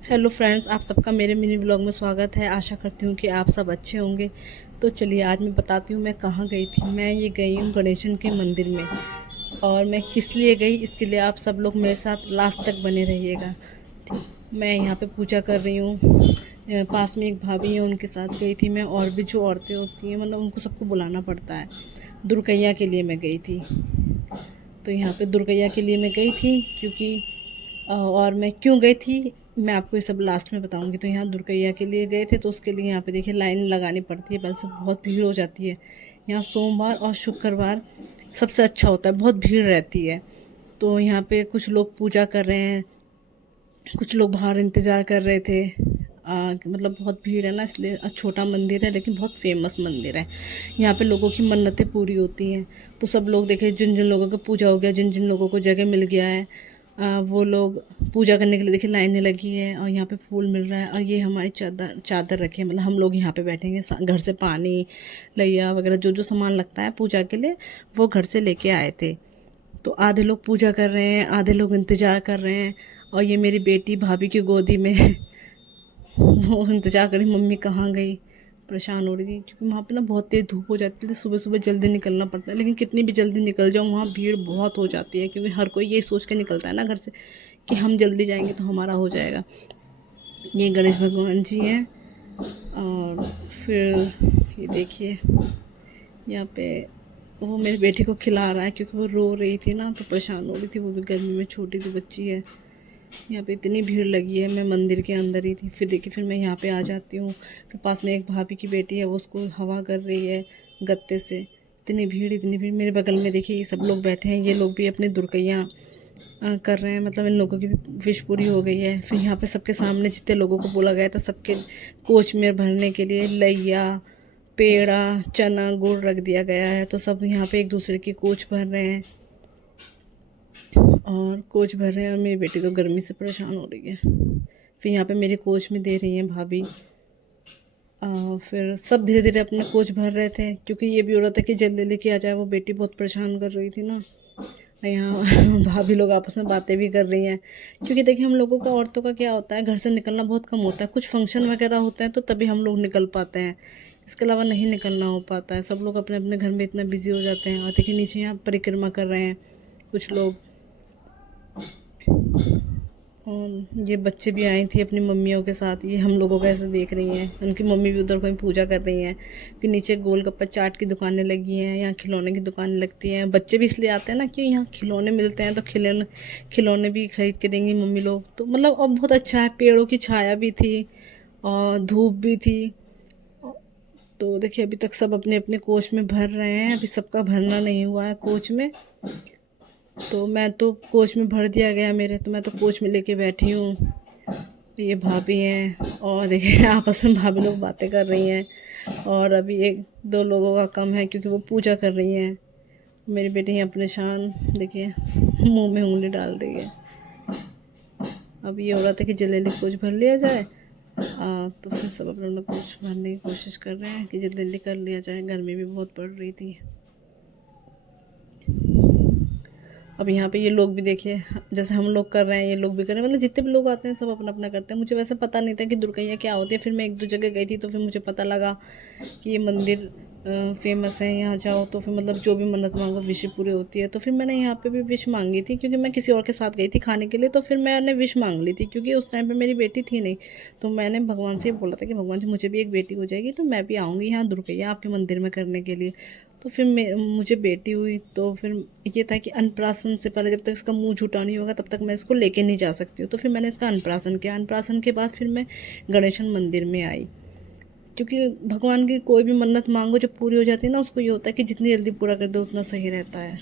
Hello friends, आप सबका मेरे मिनी ब्लॉग में स्वागत है। आशा करती हूँ कि आप सब अच्छे होंगे। तो चलिए आज मैं बताती हूँ मैं कहाँ गई थी। मैं ये गई हूँ गणेशन के मंदिर में। और मैं किस लिए गई इसके लिए आप सब लोग मेरे साथ लास्ट तक बने रहिएगा। मैं यहाँ पे पूजा कर रही हूँ। पास में एक भाभी है, उनके साथ गई थी मैं। और भी जो औरतें होती हैं मतलब उनको सबको बुलाना पड़ता है। दुर्गैया के लिए मैं गई थी। तो यहाँ पे दुर्गैया के लिए मैं गई थी क्योंकि और मैं क्यों गई थी मैं आपको ये सब लास्ट में बताऊंगी। तो यहाँ दुर्गैया के लिए गए थे तो उसके लिए यहाँ पे देखिए लाइन लगानी पड़ती है। पहले से बहुत भीड़ हो जाती है। यहाँ सोमवार और शुक्रवार सबसे अच्छा होता है, बहुत भीड़ रहती है। तो यहाँ पे कुछ लोग पूजा कर रहे हैं, कुछ लोग बाहर इंतज़ार कर रहे थे। मतलब बहुत भीड़ है ना, इसलिए छोटा मंदिर है लेकिन बहुत फेमस मंदिर है। यहाँ पे लोगों की मन्नतें पूरी होती हैं। तो सब लोग देखे, जिन जिन लोगों को पूजा हो गया, जिन जिन लोगों को जगह मिल गया है, वो लोग पूजा करने के लिए देखिए लाइनें लगी है। और यहाँ पे फूल मिल रहा है। और ये हमारी चादर चादर रखी है, मतलब हम लोग यहाँ पे बैठेंगे। घर से पानी, लैया वगैरह जो जो सामान लगता है पूजा के लिए वो घर से लेके आए थे। तो आधे लोग पूजा कर रहे हैं, आधे लोग इंतज़ार कर रहे हैं। और ये मेरी बेटी भाभी की गोदी में वो इंतज़ार करी मम्मी कहाँ गई। परेशान हो रही थी क्योंकि वहाँ पे ना बहुत तेज़ धूप हो जाती थी। सुबह सुबह जल्दी निकलना पड़ता है, लेकिन कितनी भी जल्दी निकल जाऊँ वहाँ भीड़ बहुत हो जाती है। क्योंकि हर कोई ये सोच के निकलता है ना घर से कि हम जल्दी जाएंगे तो हमारा हो जाएगा। ये गणेश भगवान जी हैं। और फिर ये देखिए यहाँ पे वो मेरी बेटी को खिला रहा है क्योंकि वो रो रही थी ना, तो परेशान हो रही थी। वो भी गर्मी में, छोटी सी बच्ची है। यहाँ पे इतनी भीड़ लगी है। मैं मंदिर के अंदर ही थी। फिर देखिए फिर मैं यहाँ पे आ जाती हूँ। फिर पास में एक भाभी की बेटी है, वो उसको हवा कर रही है गत्ते से। इतनी भीड़, इतनी भीड़। मेरे बगल में देखिए ये सब लोग बैठे हैं। ये लोग भी अपनी दुर्गैया कर रहे हैं, मतलब इन लोगों की भी विश पूरी हो गई है। फिर यहाँ पे सबके सामने जितने लोगों को बोला गया था सबके कोच में भरने के लिए लैया, पेड़ा, चना, गुड़ रख दिया गया है। तो सब यहाँ पे एक दूसरे की कोच भर रहे हैं। और कोच भर रहे हैं और मेरी बेटी तो गर्मी से परेशान हो रही है। फिर यहाँ पे मेरे कोच में दे रही हैं भाभी। फिर सब धीरे धीरे अपने कोच भर रहे थे क्योंकि ये भी हो रहा था कि जल्दी लेके आ जाए। वो बेटी बहुत परेशान कर रही थी ना। यहाँ भाभी लोग आपस में बातें भी कर रही हैं क्योंकि देखिए हम लोगों का, औरतों का क्या होता है, घर से निकलना बहुत कम होता है। कुछ फंक्शन वगैरह होते हैं तो तभी हम लोग निकल पाते हैं, इसके अलावा नहीं निकलना हो पाता है। सब लोग अपने अपने घर में इतना बिजी हो जाते हैं। और देखिए नीचे यहाँ परिक्रमा कर रहे हैं कुछ लोग। और ये बच्चे भी आई थी अपनी मम्मियों के साथ। ये हम लोगों को ऐसे देख रही हैं। उनकी मम्मी भी उधर कोई पूजा कर रही हैं। फिर नीचे गोलगप्पा चाट की दुकानें लगी हैं। यहाँ खिलौने की दुकानें लगती हैं। बच्चे भी इसलिए आते हैं ना कि यहाँ खिलौने मिलते हैं, तो खिलौने खिलौने भी खरीद के देंगी मम्मी लोग। तो मतलब अब बहुत अच्छा है। पेड़ों की छाया भी थी और धूप भी थी। तो देखिए अभी तक सब अपने अपने कोच में भर रहे हैं। अभी सबका भरना नहीं हुआ है कोच में। तो मैं तो कोच में भर दिया गया मेरे, तो मैं तो कोच में लेके बैठी हूँ। ये भाभी हैं और देखिए आपस में भाभी लोग बातें कर रही हैं। और अभी एक दो लोगों का कम है क्योंकि वो पूजा कर रही हैं। मेरी बेटी यहाँ परेशान, देखिए मुंह में उंगली डाल रही है। अब ये हो रहा था कि जल्दी जल्दी कोच भर लिया जाए। तो फिर सब अपना अपना कोच भरने की कोशिश कर रहे हैं कि जल्दी जल्दी कर लिया जाए। गर्मी भी बहुत पड़ रही थी। अब यहाँ पे ये लोग भी देखिए जैसे हम लोग कर रहे हैं ये लोग भी कर रहे हैं। मतलब जितने भी लोग आते हैं सब अपना अपना करते हैं। मुझे वैसे पता नहीं था कि दुर्गैया क्या होती है। फिर मैं एक दो जगह गई थी तो फिर मुझे पता लगा कि ये मंदिर फेमस है। यहाँ जाओ तो फिर मतलब जो भी मन्नत मांगो विश पूरी होती है। तो फिर मैंने यहाँ पे भी विश मांगी थी क्योंकि मैं किसी और के साथ गई थी खाने के लिए। तो फिर मैंने विश मांग ली थी क्योंकि उस टाइम पे मेरी बेटी थी नहीं। तो मैंने भगवान से बोला था कि भगवान जी मुझे भी एक बेटी हो जाएगी तो मैं भी आऊँगी यहाँ दुर्गैया आपके मंदिर में करने के लिए। तो फिर मुझे बेटी हुई तो फिर ये था कि अन्नप्राशन से पहले जब तक इसका मुंह झूठा नहीं होगा तब तक मैं इसको लेके नहीं जा सकती हूँ। तो फिर मैंने इसका अन्नप्राशन किया। अन्नप्राशन के बाद फिर मैं गणेशन मंदिर में आई क्योंकि भगवान की कोई भी मन्नत मांगो जो पूरी हो जाती है ना, उसको ये होता है कि जितनी जल्दी पूरा कर दो उतना सही रहता है।